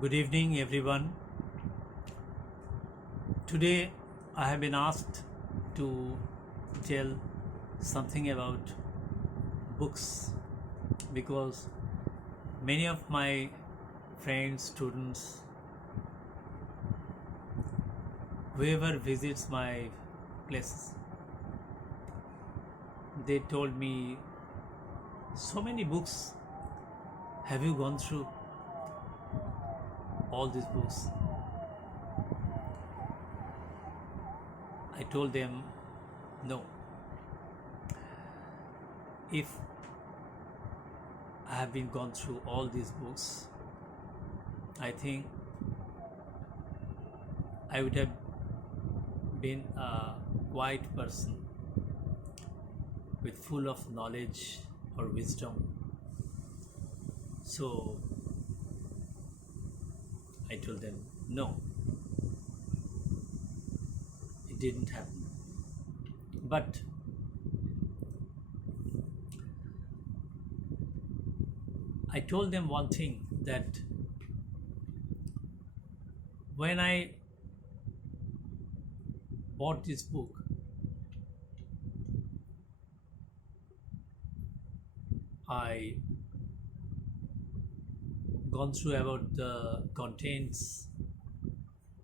Good evening, everyone. Today I have been asked to tell something about books because many of my friends, students, whoever visits my places, they told me, so many books. Have you gone through all these books? I told them, no. If I have been gone through all these books, I think I would have been a quiet person with full of knowledge or wisdom. So I told them, no, it didn't happen. But I told them one thing, that when I bought this book, I gone through about the contents,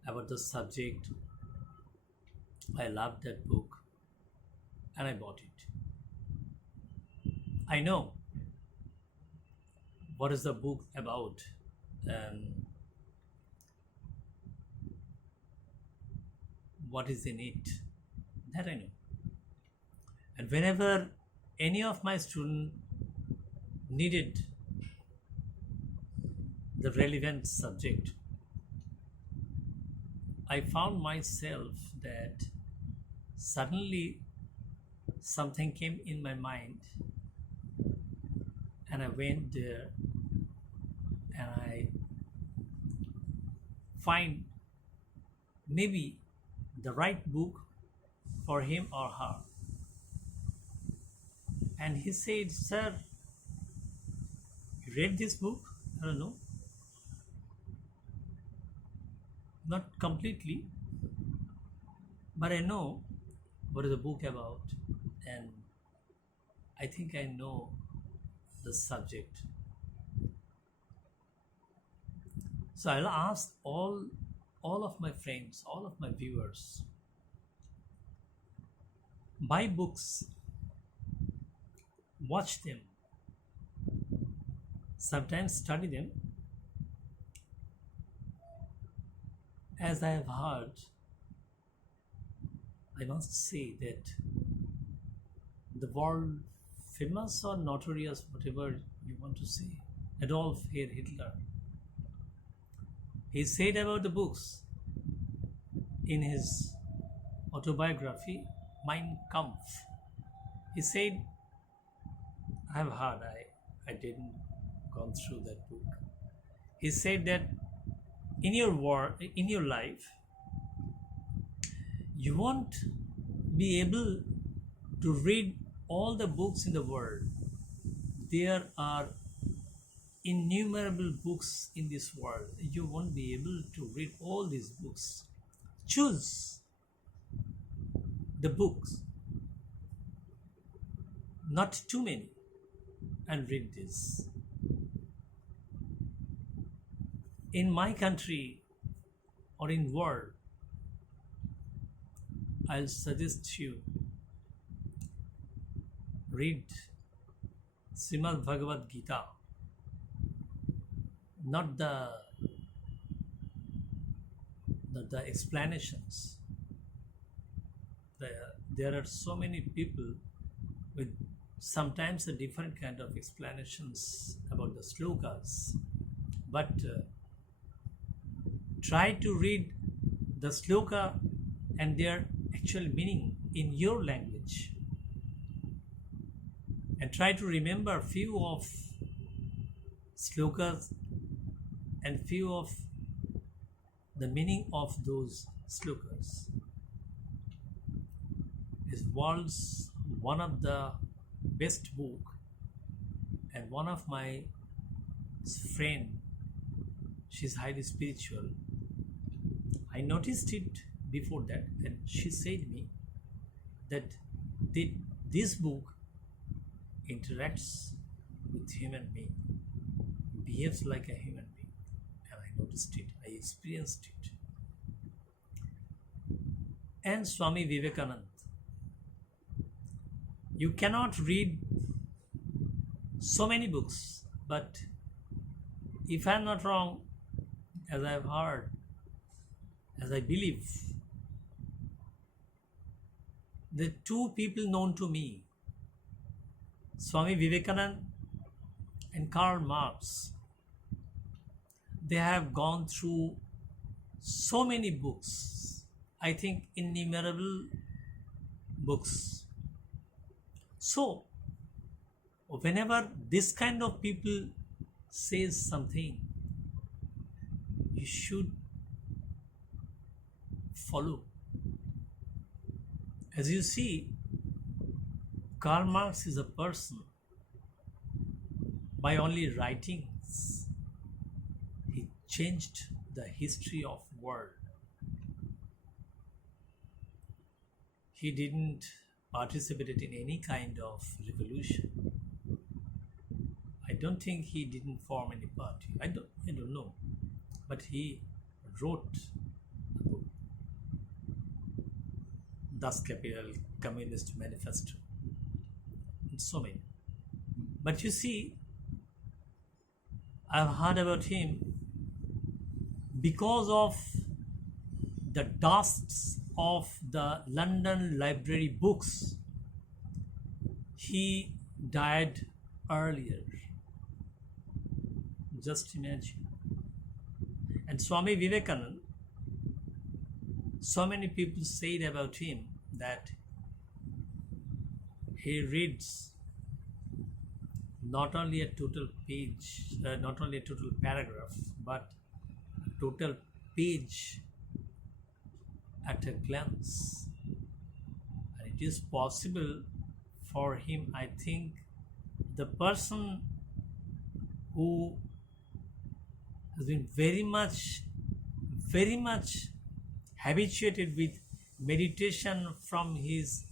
about the subject. I loved that book and I bought it. I know what is the book about and what is in it. That I know. And whenever any of my students needed the relevant subject, I found myself that suddenly something came in my mind and I went there and I find maybe the right book for him or her. And he said, sir, you read this book? I don't know. Not completely, but I know what is the book about, and I think I know the subject. So I'll ask all of my friends, all of my viewers, buy books, watch them, sometimes study them. As I have heard, I must say that the world famous or notorious, whatever you want to say, Adolf Hitler, he said about the books in his autobiography, Mein Kampf. He said, I have heard, I didn't gone through that book. He said that in your life, you won't be able to read all the books in the world. There are innumerable books in this world. You won't be able to read all these books. Choose the books, not too many, and read this. In my country or in world, I'll suggest you read Srimad Bhagavad Gita, not the explanations. There are so many people with sometimes a different kind of explanations about the slokas, but try to read the sloka and their actual meaning in your language, and try to remember few of slokas and few of the meaning of those slokas. Is world's one of the best book, and one of my friend She's highly spiritual. I noticed it before that, and she said me that the, this book interacts with human being, behaves like a human being, and I noticed it. I experienced it. And Swami Vivekananda, you cannot read so many books, but if I'm not wrong, as I've heard, as I believe, the two people known to me, Swami Vivekananda and Karl Marx, they have gone through so many books. I think innumerable books. So, whenever this kind of people says something, you should follow. As you see, Karl Marx is a person. By only writings, he changed the history of world. He didn't participate in any kind of revolution. I don't think he didn't form any party. I don't know. But he wrote a book, Das Capital Communist Manifesto, and so many. But you see, I've heard about him because of the dusts of the London Library books. He died earlier. Just imagine. And Swami Vivekananda, so many people said about him that he reads not only a total page, not only a total paragraph, but a total page at a glance. And it is possible for him, I think, the person who has been very much habituated with meditation from his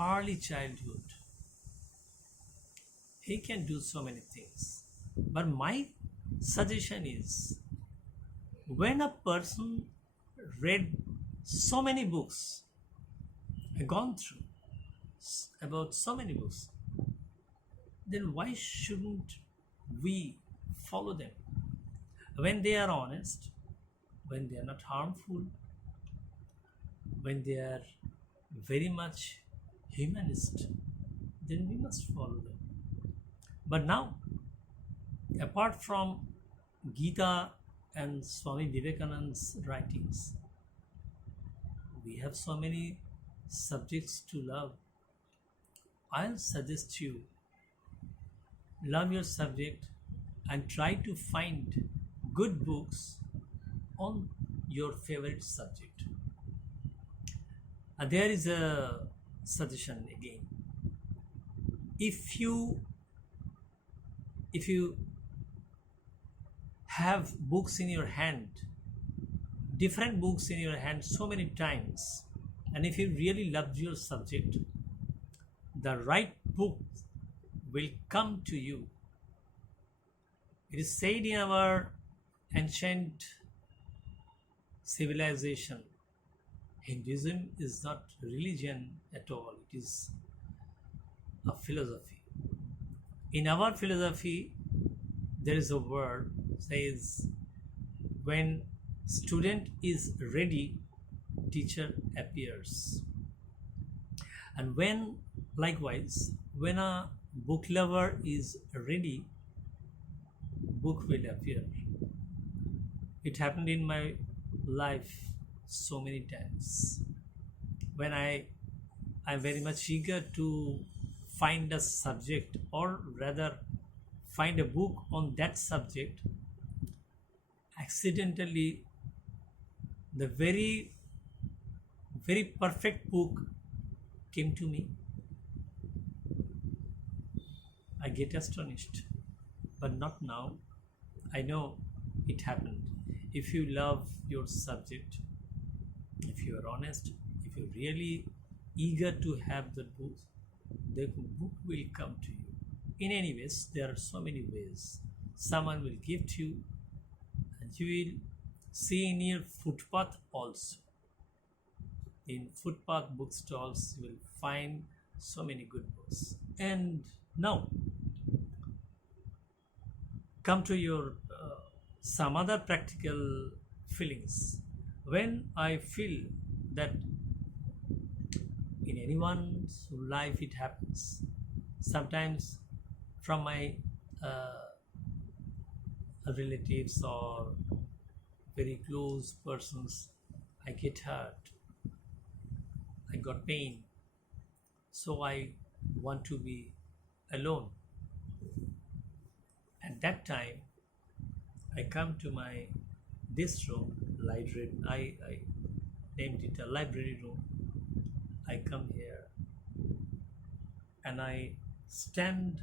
early childhood, he can do so many things. But my suggestion is, when a person read so many books, I've gone through about so many books, then why shouldn't we follow them? When they are honest, when they are not harmful, when they are very much humanist, then we must follow them. But now, apart from Gita and Swami Vivekananda's writings, we have so many subjects to love. I'll suggest you love your subject and try to find good books on your favorite subject. There is a suggestion again. If you have books in your hand, different books in your hand so many times, and if you really love your subject, the right book will come to you. It is said in our ancient civilization, Hinduism is not religion at all, it is a philosophy. In our philosophy, there is a word says, when student is ready, teacher appears. And when likewise, when a book lover is ready, book will appear. It happened in my life so many times. When I'm very much eager to find a subject, or rather find a book on that subject, accidentally the very perfect book came to me. I get astonished. But not now. I know it happened. If you love your subject, if you are honest, if you're really eager to have the book will come to you. In any ways, there are so many ways. Someone will give to you, and you will see in your footpath also. In footpath bookstalls, you will find so many good books. And now, come to your some other practical feelings. When I feel that in anyone's life it happens, sometimes from my uh, relatives or very close persons, I get hurt, I got pain, so I want to be alone. At that time, I come to my this room, library. I named it a library room. I come here and I stand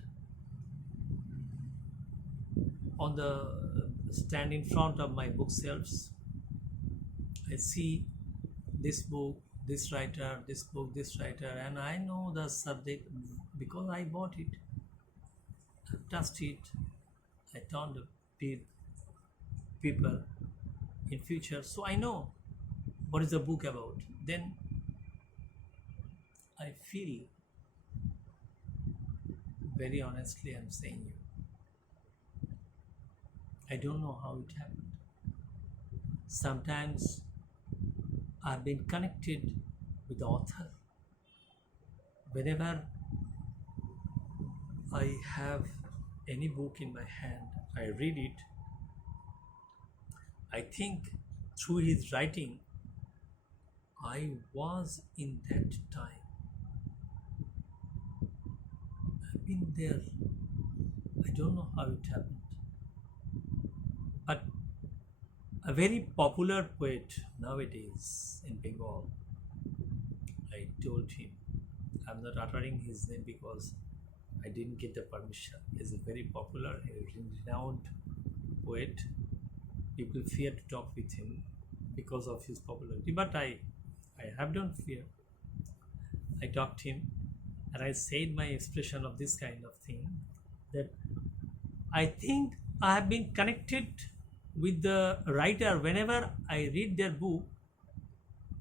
on the stand in front of my bookshelves. I see this book, this writer, this book, this writer, and I know the subject because I bought it. I touched it. I turned the people in future, so I know what is the book about. Then I feel, very honestly, I'm saying you, I don't know how it happened. Sometimes I've been connected with the author. Whenever I have any book in my hand, I read it. I think through his writing, I was in that time. I've been there. I don't know how it happened. But a very popular poet nowadays in Bengal, I told him, I'm not uttering his name because I didn't get the permission. He's a very popular, renowned poet. People fear to talk with him because of his popularity. But I have don't fear. I talked to him and I said my expression of this kind of thing, that I think I have been connected with the writer. Whenever I read their book,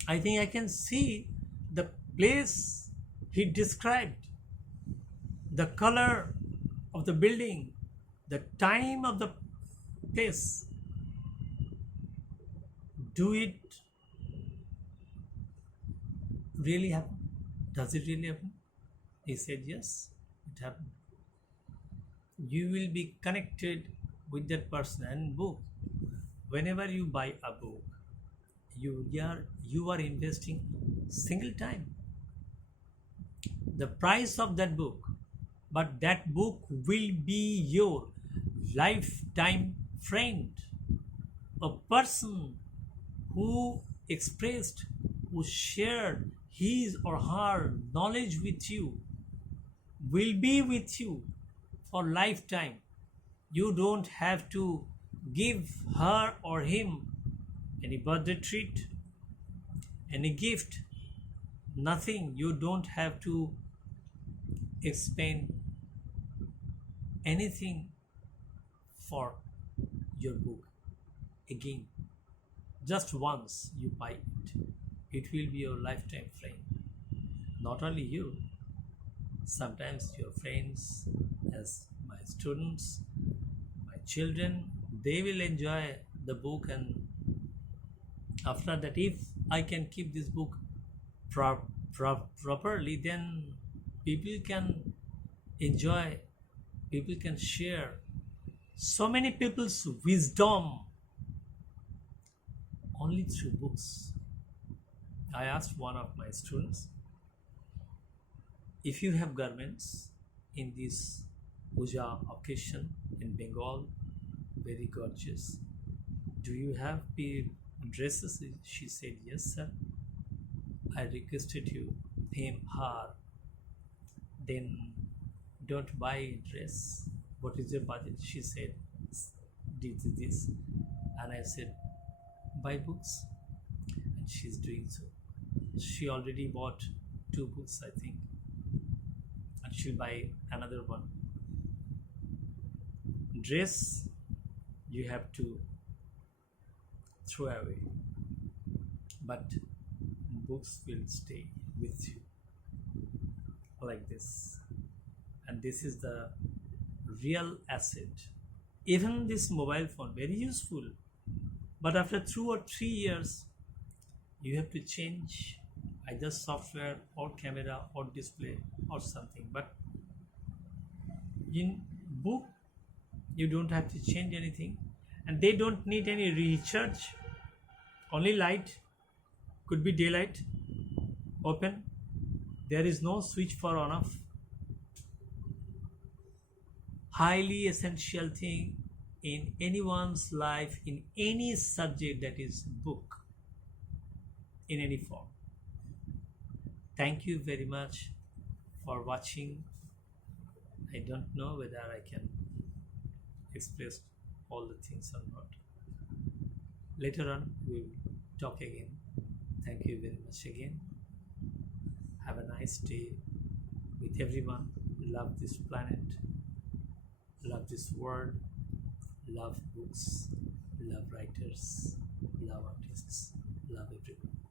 I think I can see the place he described, the color of the building, the time of the place. Do it really happen? Does it really happen? He said, yes, it happened. You will be connected with that person and book. Whenever you buy a book, you are investing single time the price of that book, but that book will be your lifetime friend, a person who expressed, who shared his or her knowledge with you, will be with you for lifetime. You don't have to give her or him any birthday treat, any gift, nothing. You don't have to expend anything for your book. Again, just once you buy it will be your lifetime friend. Not only you, sometimes your friends, as my students, my children, they will enjoy the book, and after that, if I can keep this book properly, then people can enjoy, people can share so many people's wisdom only through books. I asked one of my students, if you have garments in this puja occasion in Bengal, very gorgeous, do you have dresses? She said, yes, sir. I requested you, him, her, then don't buy dress. What is your budget? She said, this. And I said, buy books. And she's doing so. She already bought 2 books, I think, and she'll buy another one. Dress you have to throw away, but books will stay with you like this. And this is the real asset. Even this mobile phone, very useful, but after 2 or 3 years, you have to change either software or camera or display or something. But in book, you don't have to change anything, and they don't need any recharge. Only light, could be daylight, open. There is no switch for on off. Highly essential thing in anyone's life, in any subject, that is book, in any form. Thank you very much for watching. I don't know whether I can express all the things or not. Later on we'll talk again. Thank you very much again. Have a nice day with everyone. Love this planet, love this world, love books, love writers, love artists, love everyone.